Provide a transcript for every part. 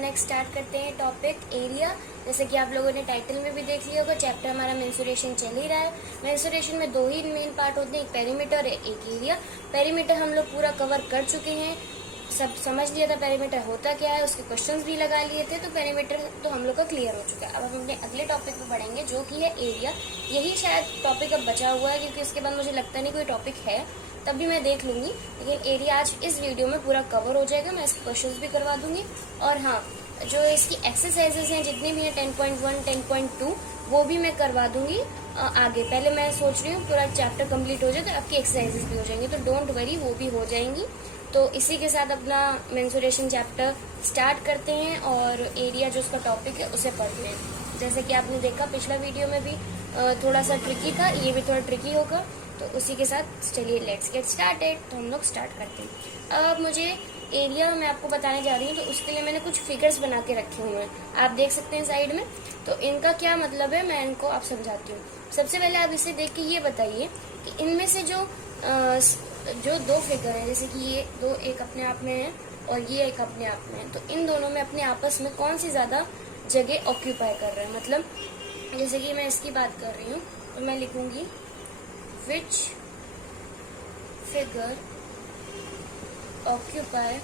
Next start करते हैं topic area. जैसे कि आप लोगों ने टाइटल में भी देख लिया होगा, चैप्टर हमारा मेंसुरेशन चल ही रहा है। मेंसुरेशन में दो ही मेन पार्ट होते हैं, एक पेरीमीटर और एक एरिया। पेरीमीटर हम लोग पूरा कवर कर चुके हैं, सब समझ लिया था पेरीमीटर होता क्या है, उसके क्वेश्चंस भी लगा लिए थे, तो पेरीमीटर तो हम लोग का क्लियर हो चुका है। अब हम अपने अगले टॉपिक पे बढ़ेंगे जो कि है एरिया। यही शायद टॉपिक अब बचा हुआ है, क्योंकि इसके बाद मुझे लगता नहीं कोई टॉपिक है, तब भी मैं देख लूंगी। लेकिन एरिया आज इस वीडियो में पूरा कवर हो जाएगा, मैं इसके क्वेश्चंस भी करवा दूंगी। और हाँ, जो इसकी एक्सरसाइजेस हैं जितनी भी हैं 10.1, 10.2 वो भी मैं करवा दूंगी आगे। पहले मैं सोच रही हूँ पूरा चैप्टर कंप्लीट हो जाए तो आपकी एक्सरसाइजेस भी हो जाएंगी, तो डोंट वरी, वो भी हो जाएंगी। तो इसी के साथ अपना मेंसुरेशन चैप्टर स्टार्ट करते हैं और एरिया जो उसका टॉपिक है उसे पढ़ते हैं। जैसे कि आपने देखा पिछला वीडियो में भी थोड़ा सा ट्रिकी था, ये भी थोड़ा ट्रिकी होगा। तो उसी के साथ चलिए लेट्स गेट स्टार्टेड। तो हम लोग स्टार्ट करते हैं। अब मुझे एरिया मैं आपको बताने जा रही हूँ, तो उसके लिए मैंने कुछ फिगर्स बना के रखे हुए हैं, आप देख सकते हैं साइड में। तो इनका क्या मतलब है मैं इनको आप समझाती हूँ। सबसे पहले आप इसे देख के ये बताइए कि इनमें से जो दो फिगर है, जैसे कि ये दो एक अपने आप में है और ये एक अपने आप में है, तो इन दोनों में अपने आपस में कौन सी ज्यादा जगह ऑक्यूपाई कर रहा है। मतलब जैसे कि मैं इसकी बात कर रही हूँ तो मैं लिखूंगी which figure occupy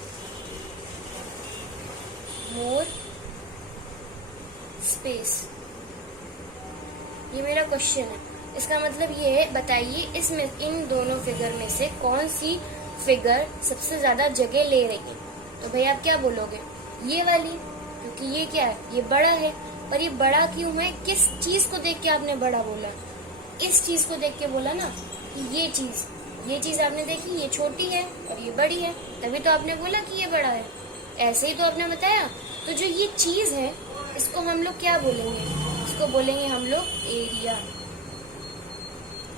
more space. ये मेरा क्वेश्चन है। इसका मतलब ये है, बताइए इसमें इन दोनों फिगर में से कौन सी फिगर सबसे ज्यादा जगह ले रही है। तो भाई आप क्या बोलोगे, ये वाली, क्योंकि ये क्या है, ये बड़ा है। पर ये बड़ा क्यों है, किस चीज को देख के आपने बड़ा बोला, इस चीज को देख के बोला ना कि ये चीज आपने देखी, ये छोटी है और ये बड़ी है, तभी तो आपने बोला कि ये बड़ा है। ऐसे ही तो आपने बताया। तो जो ये चीज है इसको हम लोग क्या बोलेंगे, इसको बोलेंगे हम लोग एरिया।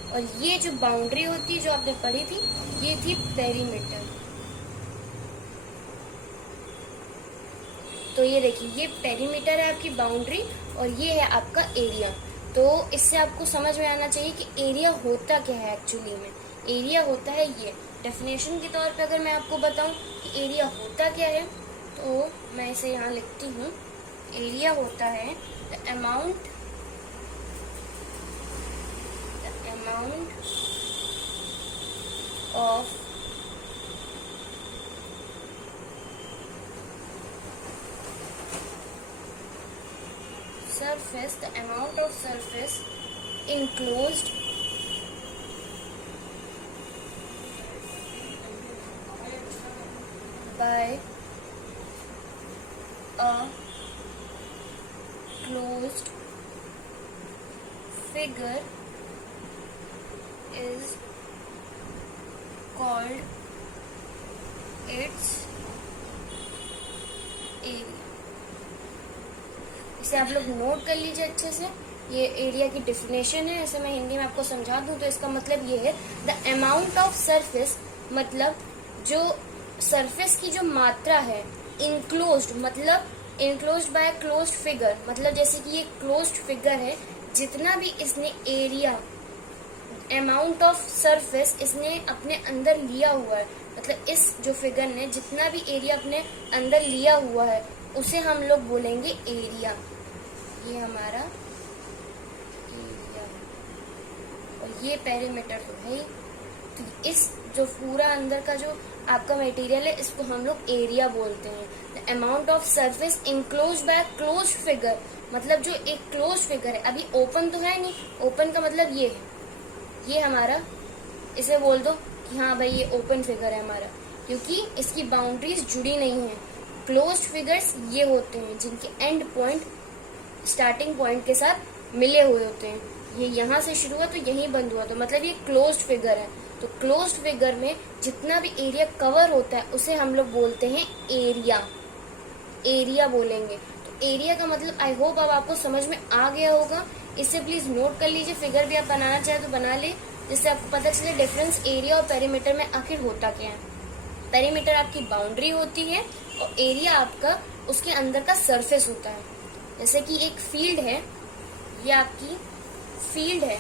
और ये जो बाउंड्री होती है जो आपने पढ़ी थी, ये थी पेरीमीटर। तो ये देखिए, ये पेरीमीटर है आपकी बाउंड्री और ये है आपका एरिया। तो इससे आपको समझ में आना चाहिए कि एरिया होता क्या है। एक्चुअली में एरिया होता है ये, डेफिनेशन के तौर पे अगर मैं आपको बताऊं कि एरिया होता क्या है, तो मैं इसे यहाँ लिखती हूँ। एरिया होता है the amount of surface, the amount of surface enclosed by a closed figure is called its area। इसे आप लोग नोट कर लीजिए अच्छे से। ये एरिया की डेफिनेशन है, ऐसे मैं हिंदी में आपको समझा दूं तो इसका मतलब ये है, द अमाउंट ऑफ सरफेस, मतलब जो सरफेस की जो मात्रा है, इनक्लोज्ड मतलब इनक्लोज्ड बाय क्लोज्ड फिगर, मतलब जैसे कि ये क्लोज्ड फिगर है, जितना भी इसने एरिया, अमाउंट ऑफ सरफेस इसने अपने अंदर लिया हुआ है, मतलब इस जो फिगर ने जितना भी एरिया अपने अंदर लिया हुआ है उसे हम लोग बोलेंगे एरिया। ये हमारा एरिया और ये पेरीमीटर तो है। तो इस जो पूरा अंदर का जो आपका मटेरियल है इसको हम लोग एरिया बोलते हैं। The amount of surface enclosed bye closed figure, मतलब जो एक क्लोज्ड फिगर है, अभी ओपन तो है नहीं, ओपन का मतलब ये है, ये हमारा, इसे बोल दो कि हाँ भाई ये ओपन फिगर है हमारा, क्योंकि इसकी बाउंड्रीज जुड़ी नहीं है। क्लोज्ड फिगर्स ये होते हैं जिनके एंड पॉइंट स्टार्टिंग पॉइंट के साथ मिले हुए होते हैं। ये यहाँ से शुरू हुआ तो यहीं बंद हुआ, तो मतलब ये क्लोज्ड फिगर है। तो क्लोज्ड फिगर में जितना भी एरिया कवर होता है उसे हम लोग बोलते हैं एरिया, एरिया बोलेंगे। तो एरिया का मतलब आई होप अब आपको समझ में आ गया होगा। इसे प्लीज नोट कर लीजिए। फिगर भी आप बनाना चाहे तो बना ले, जिससे आपको पता चले डिफरेंस एरिया और पेरीमीटर में आखिर होता क्या है। पेरीमीटर आपकी बाउंड्री होती है और एरिया आपका उसके अंदर का सरफेस होता है। जैसे कि एक फील्ड है, ये आपकी फील्ड है,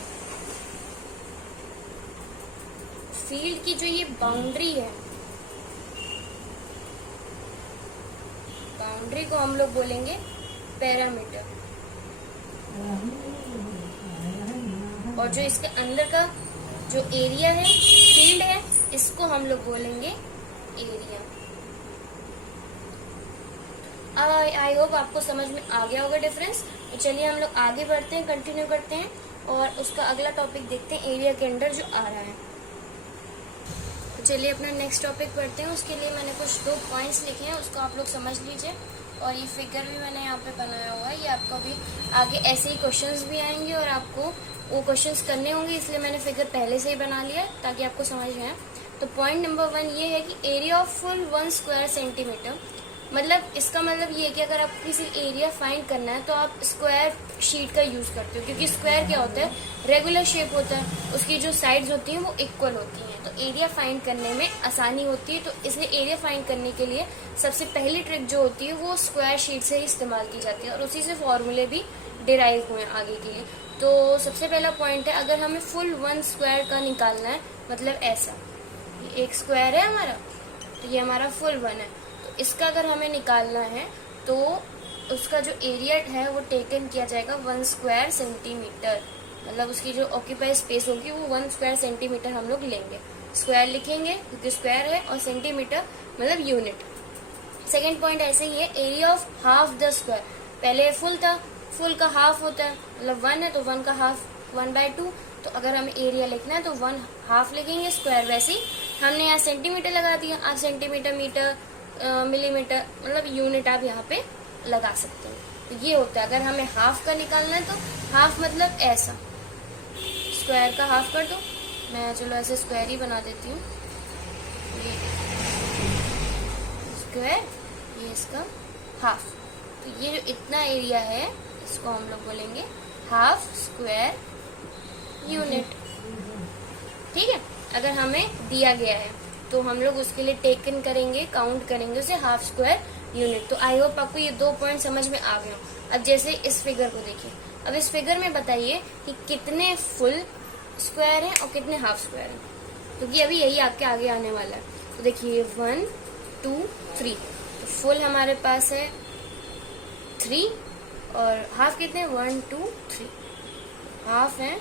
फील्ड की जो ये बाउंड्री है, बाउंड्री को हम लोग बोलेंगे पैरामीटर, और जो इसके अंदर का जो एरिया है, फील्ड है, इसको हम लोग बोलेंगे एरिया। अब आई होप आपको समझ में आ गया होगा डिफरेंस। तो चलिए हम लोग आगे बढ़ते हैं, कंटिन्यू करते हैं और उसका अगला टॉपिक देखते हैं एरिया के अंडर जो आ रहा है। तो चलिए अपना नेक्स्ट टॉपिक पढ़ते हैं। उसके लिए मैंने कुछ 2 पॉइंट्स लिखे हैं, उसको आप लोग समझ लीजिए। और ये फिगर भी मैंने यहाँ पे बनाया हुआ है, ये आपको भी आगे ऐसे ही क्वेश्चंस भी आएंगे और आपको वो क्वेश्चंस करने होंगे, इसलिए मैंने फिगर पहले से ही बना लिया ताकि आपको समझ में आए। तो पॉइंट नंबर 1 ये है कि area of full 1 square centimetre, मतलब इसका मतलब ये है कि अगर आपको किसी एरिया फाइंड करना है तो आप स्क्वायर शीट का यूज करते हो, क्योंकि स्क्वायर क्या होता है, रेगुलर शेप होता है, उसकी जो साइड्स होती हैं वो इक्वल होती हैं, तो एरिया फाइंड करने में आसानी होती है। तो इसलिए एरिया फाइंड करने के लिए सबसे पहली ट्रिक जो होती है वो स्क्वायर शीट से ही इस्तेमाल की जाती है और उसी से फॉर्मूले भी डिराइव हुए हैं आगे के लिए। तो सबसे पहला पॉइंट है, अगर हमें फुल 1 स्क्वायर का निकालना है, मतलब ऐसा, ये एक स्क्वायर है हमारा, तो ये हमारा फुल 1 है, तो इसका अगर हमें निकालना है तो उसका जो एरिया है वो टेकन किया जाएगा 1 स्क्वायर सेंटीमीटर, मतलब उसकी जो ऑक्यूपाई स्पेस होगी वो 1 स्क्वायर सेंटीमीटर हम लोग लेंगे। स्क्वायर लिखेंगे क्योंकि स्क्वायर है, और सेंटीमीटर मतलब यूनिट। सेकेंड पॉइंट ऐसे ही है, area of half the square, पहले फुल था, फुल का हाफ होता है, मतलब 1 है तो 1 का हाफ 1/2, तो अगर हमें एरिया लिखना है तो 1 हाफ लिखेंगे स्क्वायर। वैसे ही हमने यहाँ सेंटीमीटर लगा दिया, आप सेंटीमीटर, मीटर, मिलीमीटर, मतलब यूनिट आप यहाँ पे लगा सकते हैं। तो ये होता है, अगर हमें हाफ का निकालना है तो हाफ मतलब ऐसा, स्क्वायर का हाफ कर दो, मैं चलो ऐसे स्क्वायर ही बना देती हूँ, ये स्क्वायर, ये इसका हाफ, तो ये जो इतना एरिया है इसको हम लोग बोलेंगे हाफ स्क्वायर यूनिट। ठीक है, अगर हमें दिया गया है तो हम लोग उसके लिए टेकन करेंगे, काउंट करेंगे उसे हाफ स्क्वायर यूनिट। तो आई होप आपको ये 2 पॉइंट समझ में आ गए हो। अब जैसे इस फिगर को देखिए, अब इस फिगर में बताइए कि कितने फुल स्क्वायर हैं और कितने हाफ स्क्वायर हैं, क्योंकि अभी यही आपके आगे आने वाला है। तो देखिए 1 2 3, तो फुल हमारे पास है 3 और हाफ कितने, 1 2 3, हाफ है,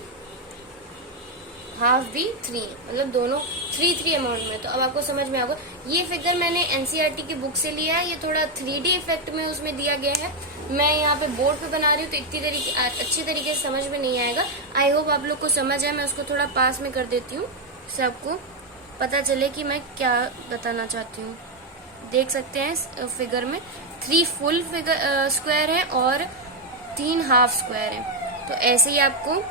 हाफ भी 3 है, मतलब दोनों 3 अमाउंट में। तो अब आपको समझ में आएगा, ये फिगर मैंने एनसीईआरटी की बुक से लिया है, ये थोड़ा 3D इफेक्ट में उसमें दिया गया है, मैं यहाँ पे बोर्ड पे बना रही हूँ तो इतनी अच्छी तरीके से समझ में नहीं आएगा। आई होप आप लोग को समझ आए, मैं उसको थोड़ा पास में कर देती हूँ जिससे आपको पता चले कि मैं क्या बताना चाहती हूँ। देख सकते हैं फिगर में 3 फुल फिगर स्क्वायर है और 3 हाफ स्क्वायर है। तो ऐसे ही आपको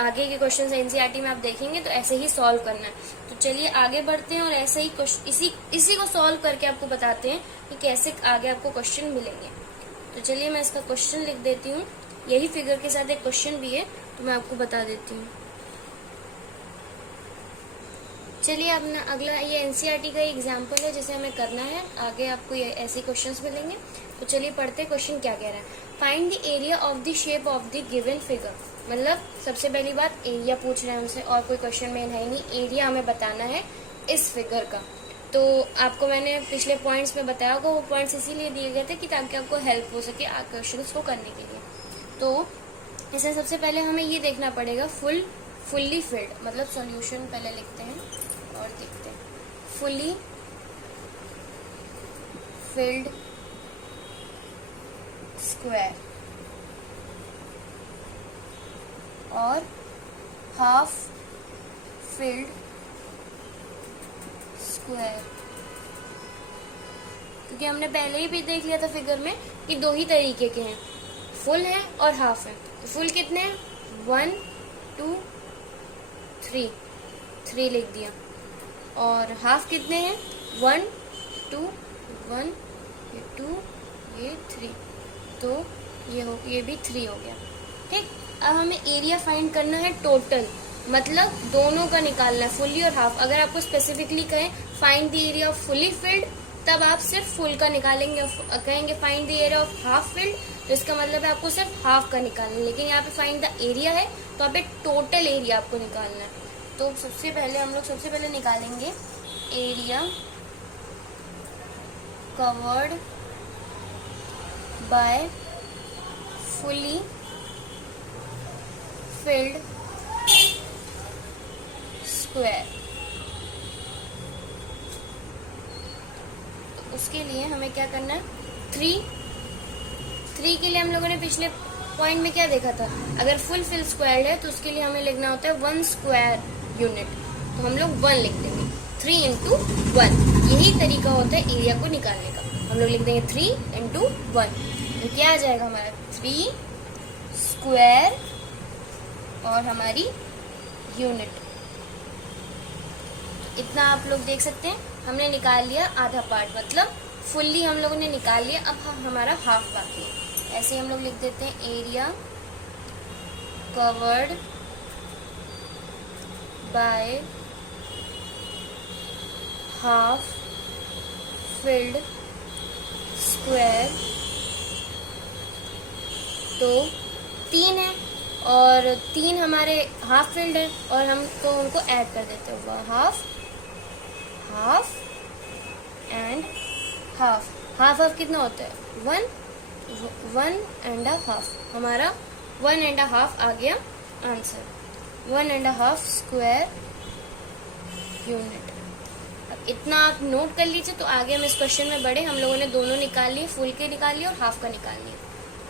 आगे के क्वेश्चन एनसीईआरटी में आप देखेंगे तो ऐसे ही सॉल्व करना है। तो चलिए आगे बढ़ते हैं और ऐसे ही इसी को सॉल्व करके आपको बताते हैं कि कैसे आगे आपको क्वेश्चन मिलेंगे। तो चलिए मैं इसका क्वेश्चन लिख देती हूँ, यही फिगर के साथ एक क्वेश्चन भी है तो मैं आपको बता देती हूँ। चलिए अपना अगला, ये एनसीईआरटी का एग्जाम्पल है जिसे हमें करना है, आगे आपको ये ऐसे क्वेश्चंस मिलेंगे। तो चलिए पढ़ते, क्वेश्चन क्या कह रहा है, find the area of the shape of the given figure. मतलब सबसे पहली बात एरिया पूछ रहे हैं हमसे, और कोई क्वेश्चन में है नहीं, एरिया हमें बताना है इस फिगर का। तो आपको मैंने पिछले पॉइंट्स में बताया होगा, वो पॉइंट्स इसीलिए दिए गए थे कि ताकि आपको हेल्प हो सके क्वेश्चन को करने के लिए। तो इसमें सबसे पहले हमें ये देखना पड़ेगा फुल्ली फिल्ड, मतलब सॉल्यूशन पहले लिखते हैं और देखते हैं। फुली फिल्ड स्क्वायर और हाफ फिल्ड स्क्वायर, क्योंकि हमने पहले ही भी देख लिया था फिगर में कि 2 ही तरीके के हैं, फुल है और हाफ है। तो फुल कितने हैं, 1 2 3 लिख दिया, और हाफ कितने हैं, 1 2 1, ये 2 ये 3, तो ये भी 3 हो गया। ठीक, अब हमें एरिया फाइंड करना है टोटल, मतलब दोनों का निकालना है, फुली और हाफ। अगर आपको स्पेसिफिकली कहें find the area of fully filled, तब आप सिर्फ फुल का निकालेंगे। कहेंगे find the area of half filled, तो इसका मतलब है आपको सिर्फ हाफ का निकालना है। लेकिन यहाँ पे फाइंड द एरिया है तो यहाँ पे टोटल एरिया आपको निकालना है। तो सबसे पहले निकालेंगे area covered by fully filled square. तो उसके लिए हमें क्या करना है, 3 के लिए हम लोगों ने पिछले पॉइंट में क्या देखा था, अगर फुल फिल स्क्वायर है तो उसके लिए हमें लिखना होता है 1 स्क्वायर यूनिट, तो हम लोग 1 लिख देंगे, 3 into 1। यही तरीका होता है एरिया को निकालने का। हम लोग लिख देंगे 3 into 1, तो क्या आ जाएगा हमारा 3 स्क्वायर और हमारी यूनिट। इतना आप लोग देख सकते हैं, हमने निकाल लिया आधा पार्ट, मतलब फुल्ली हम लोगों ने निकाल लिया। अब हमारा हाफ बाकी है। ऐसे हम लोग लिख देते हैं area covered by half filled square. तो 3 है और 3 हमारे हाफ फिल्ड है और हम तो उनको ऐड कर देते हैं, हाफ एंड हाफ कितना होता है, 1.5। हमारा 1.5 आ गया आंसर, 1.5 स्क्वायर यूनिट। अब इतना आप नोट कर लीजिए, तो आगे हम इस क्वेश्चन में बढ़े। हम लोगों ने दोनों निकाल लिए, फुल के निकाल लिए और हाफ का निकाल लिया।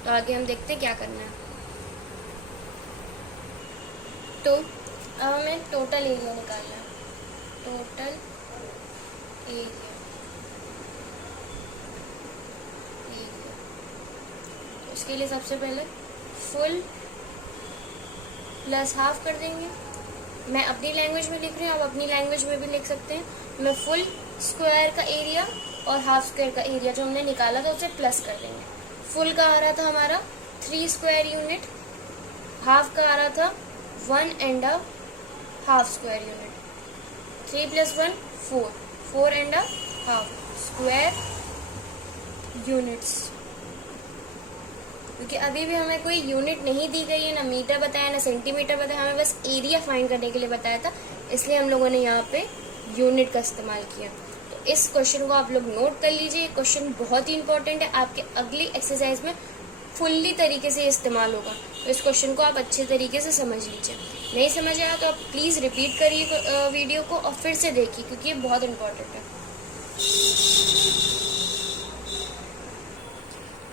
तो आगे हम देखते हैं क्या करना है। तो अब हमें टोटल एरिया निकालना है, टोटल एरिया। उसके लिए सबसे पहले फुल प्लस हाफ कर देंगे। मैं अपनी लैंग्वेज में लिख रही हूँ, आप अपनी लैंग्वेज में भी लिख सकते हैं। मैं फुल स्क्वायर का एरिया और हाफ स्क्वायर का एरिया जो हमने निकाला था उसे प्लस कर देंगे। फुल का आ रहा था हमारा 3 स्क्वायर यूनिट, हाफ का आ रहा था 1.5 स्क्वायर यूनिट। 3 + 1 4, 4.5 square units. क्योंकि अभी भी हमें कोई यूनिट नहीं दी गई है, ना मीटर बताया ना सेंटीमीटर बताया, हमें बस एरिया फाइंड करने के लिए बताया था, इसलिए हम लोगों ने यहाँ पे यूनिट का इस्तेमाल किया। तो इस क्वेश्चन को आप लोग नोट कर लीजिए, क्वेश्चन बहुत ही इंपॉर्टेंट है, आपके अगली एक्सरसाइज में फुल्ली तरीके से इस्तेमाल होगा। तो इस क्वेश्चन को आप अच्छे तरीके से समझ लीजिए। नहीं समझ आया तो आप प्लीज़ रिपीट करिए वीडियो को और फिर से देखिए, क्योंकि ये बहुत इंपॉर्टेंट है।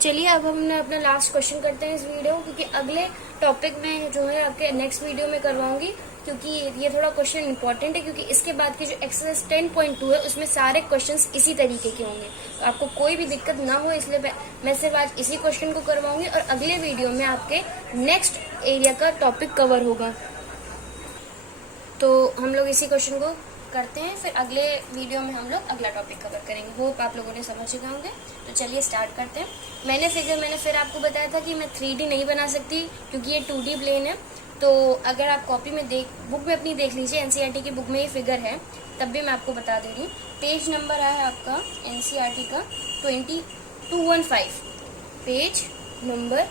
चलिए अब हम अपना लास्ट क्वेश्चन करते हैं इस वीडियो, क्योंकि अगले टॉपिक में जो है आपके नेक्स्ट वीडियो में करवाऊंगी, क्योंकि ये थोड़ा क्वेश्चन इंपॉर्टेंट है। क्योंकि इसके बाद के जो एक्सरसाइज 10.2 है उसमें सारे क्वेश्चंस इसी तरीके के होंगे, तो आपको कोई भी दिक्कत ना हो, इसलिए मैं सिर्फ आज इसी क्वेश्चन को करवाऊंगी और अगले वीडियो में आपके नेक्स्ट एरिया का टॉपिक कवर होगा। तो हम लोग इसी क्वेश्चन को करते हैं, फिर अगले वीडियो में हम लोग अगला टॉपिक कवर करेंगे। होप आप लोगों ने समझ चुके होंगे। तो चलिए स्टार्ट करते हैं। मैंने फिर आपको बताया था कि मैं 3D नहीं बना सकती क्योंकि ये 2D प्लेन है। तो अगर आप कॉपी में बुक में अपनी देख लीजिए, NCERT की बुक में ये फिगर है, तब भी मैं आपको बता दे रही हूँ। पेज नंबर है आपका NCERT का 215, पेज नंबर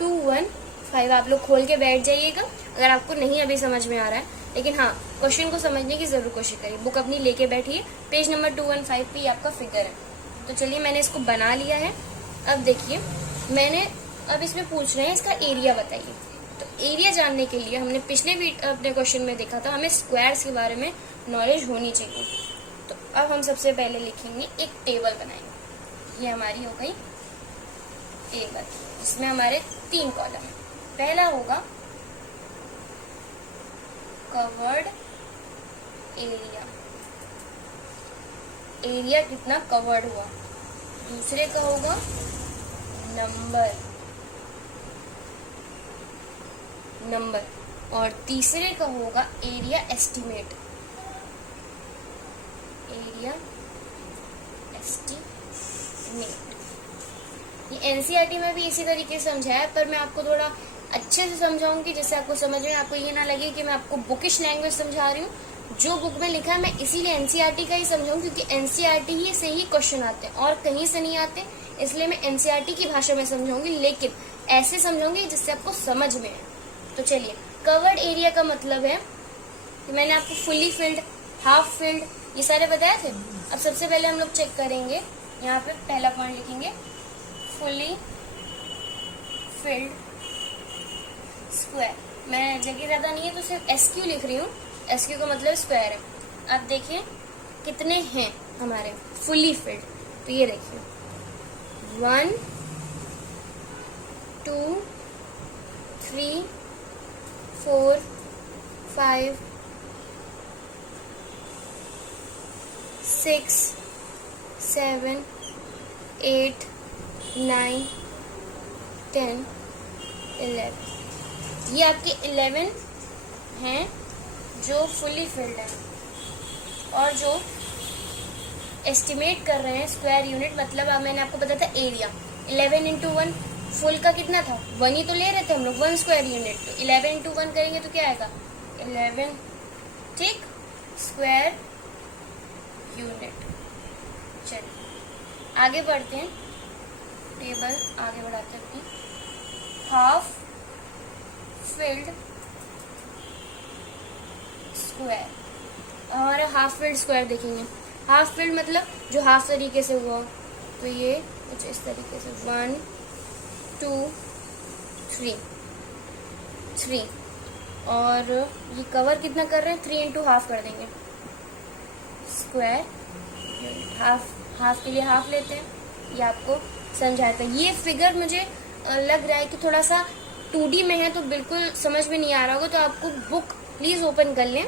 215। आप लोग खोल के बैठ जाइएगा अगर आपको नहीं अभी समझ में आ रहा है, लेकिन हाँ क्वेश्चन को समझने की जरूर कोशिश करिए। बुक अपनी लेके बैठिए, पेज नंबर 215 पे आपका फिगर है। तो चलिए मैंने इसको बना लिया है। अब देखिए मैंने अब इसमें पूछ रहे हैं इसका एरिया बताइए। तो एरिया जानने के लिए हमने पिछले अपने क्वेश्चन में देखा था, हमें स्क्वायर्स के बारे में नॉलेज होनी चाहिए। तो अब हम सबसे पहले लिखेंगे, एक टेबल बनाएंगे। ये हमारी हो गई टेबल, जिसमें हमारे 3 कॉलम है। पहला होगा कवर्ड एरिया, एरिया कितना कवर्ड हुआ। दूसरे का होगा नंबर और तीसरे का होगा एरिया एस्टिमेट, ये NCERT में भी इसी तरीके से समझाया है, पर मैं आपको थोड़ा अच्छे से समझाऊंगी जिससे आपको समझ में, आपको ये ना लगे कि मैं आपको बुकिश लैंग्वेज समझा रही हूँ। जो बुक में लिखा है मैं इसीलिए NCERT का ही समझाऊंगी, क्योंकि NCERT ही से ही क्वेश्चन आते हैं और कहीं से नहीं आते, इसलिए मैं NCERT की भाषा में समझाऊंगी, लेकिन ऐसे समझाऊंगी जिससे आपको समझ में आए। तो चलिए, कवर्ड एरिया का मतलब है कि मैंने आपको फुल्ली फिल्ड, हाफ फिल्ड ये सारे बताए थे। अब सबसे पहले हम लोग चेक करेंगे यहाँ पे पहला पॉइंट लिखेंगे फुली फिल्ड स्क्वायर। मैं जगह ज्यादा नहीं है तो सिर्फ SQ लिख रही हूँ, SQ का मतलब स्क्वायर है। अब देखिए कितने हैं हमारे फुली फिल्ड, तो ये देखिए 1 2 3 4 5 6 7 8 9 10 11। ये आपके 11 हैं जो फुली फिल्ड हैं, और जो एस्टिमेट कर रहे हैं स्क्वायर यूनिट, मतलब अब मैंने आपको बताया था एरिया 11 इंटू 1 फुल का कितना था 1 ही तो ले रहे थे हम लोग 1 स्क्वायर यूनिट, तो 11 इंटू 1 करेंगे तो क्या आएगा 11, ठीक, स्क्वायर यूनिट। चलिए आगे बढ़ते हैं, टेबल आगे बढ़ाते हैं अपनी। हाफ फिल्ड स्क्वायर, हमारा हाफ फिल्ड स्क्वायर देखेंगे। हाफ फिल्ड मतलब जो हाफ तरीके से हुआ, तो ये कुछ इस तरीके से 1 2 3, और ये कवर कितना कर रहे हैं 3 इंटू हाफ कर देंगे स्क्वायर। हाफ के लिए हाफ लेते हैं, ये आपको समझाया था। ये फिगर मुझे लग रहा है कि थोड़ा सा 2D में है तो बिल्कुल समझ में नहीं आ रहा होगा, तो आपको बुक प्लीज ओपन कर लें,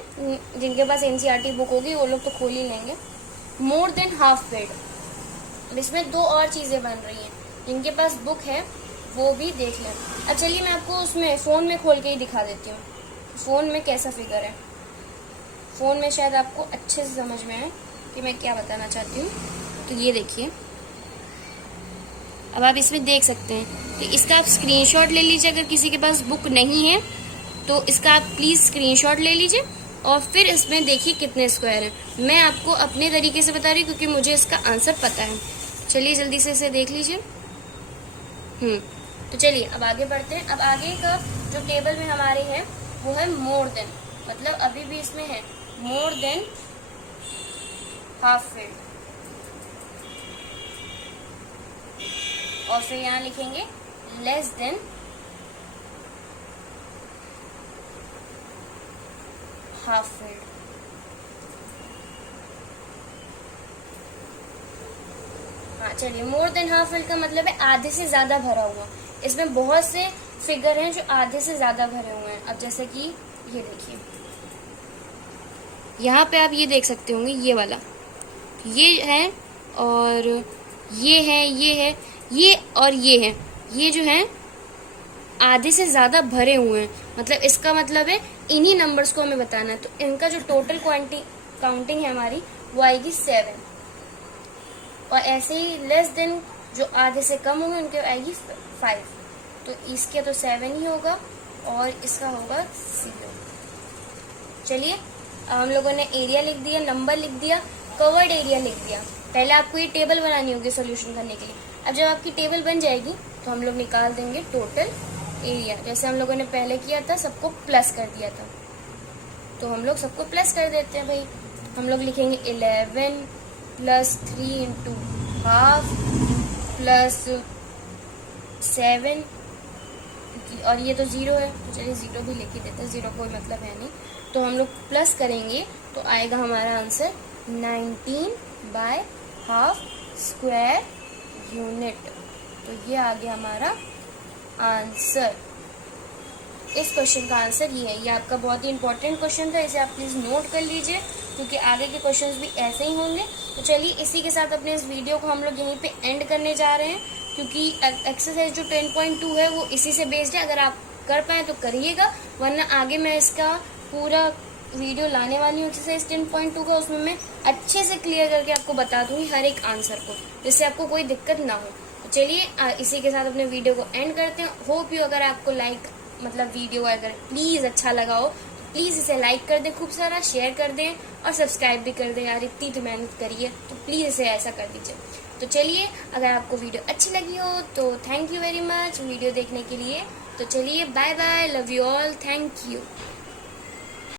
जिनके पास NCERT बुक होगी वो लोग तो खोल ही लेंगे। मोर देन हाफ फिल्ड, अब इसमें 2 और चीजें बन रही हैं, जिनके पास बुक है वो भी देख लें। अब चलिए मैं आपको उसमें फोन में खोल के ही दिखा देती हूँ, फोन में कैसा फिगर है। फोन में शायद आपको अच्छे से समझ में आए कि मैं क्या बताना चाहती हूँ। तो ये देखिए, अब आप इसमें देख सकते हैं, तो इसका आप स्क्रीनशॉट ले लीजिए। अगर किसी के पास बुक नहीं है तो इसका आप प्लीज स्क्रीनशॉट ले लीजिए, और फिर इसमें देखिए कितने स्क्वायर हैं। मैं आपको अपने तरीके से बता रही हूँ क्योंकि मुझे इसका आंसर पता है। चलिए जल्दी से इसे देख लीजिए। तो चलिए अब आगे बढ़ते हैं। अब आगे का जो टेबल में हमारे है वो है मोर देन, मतलब अभी भी इसमें है मोर देन हाफ फिल्ड, और फिर यहाँ लिखेंगे लेस देन हाफ फिल्ड। हाँ चलिए, मोर देन हाफ फिल्ड का मतलब है आधे से ज्यादा भरा हुआ। इसमें बहुत से फिगर हैं जो आधे से ज्यादा भरे हुए हैं। अब जैसे कि ये देखिए, यहाँ पे आप ये देख सकते होंगे, ये वाला ये है, और ये है, ये है, ये और ये है, ये जो है आधे से ज्यादा भरे हुए हैं। मतलब इसका मतलब है इन्हीं नंबर्स को हमें बताना है। तो इनका जो टोटल काउंटिंग है हमारी वो आएगी 7, और ऐसे ही लेस देन जो आधे से कम होंगे उनके आएगी 5। तो इसके तो 7 ही होगा और इसका होगा 0। चलिए अब हम लोगों ने एरिया लिख दिया, नंबर लिख दिया, कवर्ड एरिया लिख दिया। पहले आपको ये टेबल बनानी होगी सॉल्यूशन करने के लिए। अब जब आपकी टेबल बन जाएगी तो हम लोग निकाल देंगे टोटल एरिया। जैसे हम लोगों ने पहले किया था, सबको प्लस कर दिया था, तो हम लोग सबको प्लस कर देते हैं भाई। हम लोग लिखेंगे 11 प्लस 3 इंटू हाफ प्लस 7, और ये तो 0 है तो चलिए 0 भी लिख ही देते हैं, 0 कोई मतलब है नहीं। तो हम लोग प्लस करेंगे तो आएगा हमारा आंसर 19/हाफ स्क्वायर यूनिट। तो ये आ गया हमारा आंसर। इस क्वेश्चन का आंसर ये है। ये आपका बहुत ही इंपॉर्टेंट क्वेश्चन था, इसे आप प्लीज नोट कर लीजिए क्योंकि आगे के क्वेश्चंस भी ऐसे ही होंगे। तो चलिए इसी के साथ अपने इस वीडियो को हम लोग यहीं पे एंड करने जा रहे हैं, क्योंकि एक्सरसाइज जो 10.2 है वो इसी से बेस्ड है। अगर आप कर पाए तो करिएगा, वरना आगे मैं इसका पूरा वीडियो लाने वाली हूँ एक्सरसाइज 10.2 का। उसमें मैं अच्छे से क्लियर करके आपको बता दूंगी हर एक आंसर को, जिससे आपको कोई दिक्कत ना हो। तो चलिए इसी के साथ अपने वीडियो को एंड करते हैं। होप यू अगर आपको मतलब वीडियो अगर प्लीज अच्छा लगा हो प्लीज इसे लाइक कर दें, खूब सारा शेयर कर दें और सब्सक्राइब भी कर दें। यार इतनी तो मेहनत करिए तो प्लीज इसे ऐसा कर दीजिए। तो चलिए अगर आपको वीडियो अच्छी लगी हो तो thank you very much video देखने के लिए। तो चलिए bye bye, love you all, thank you.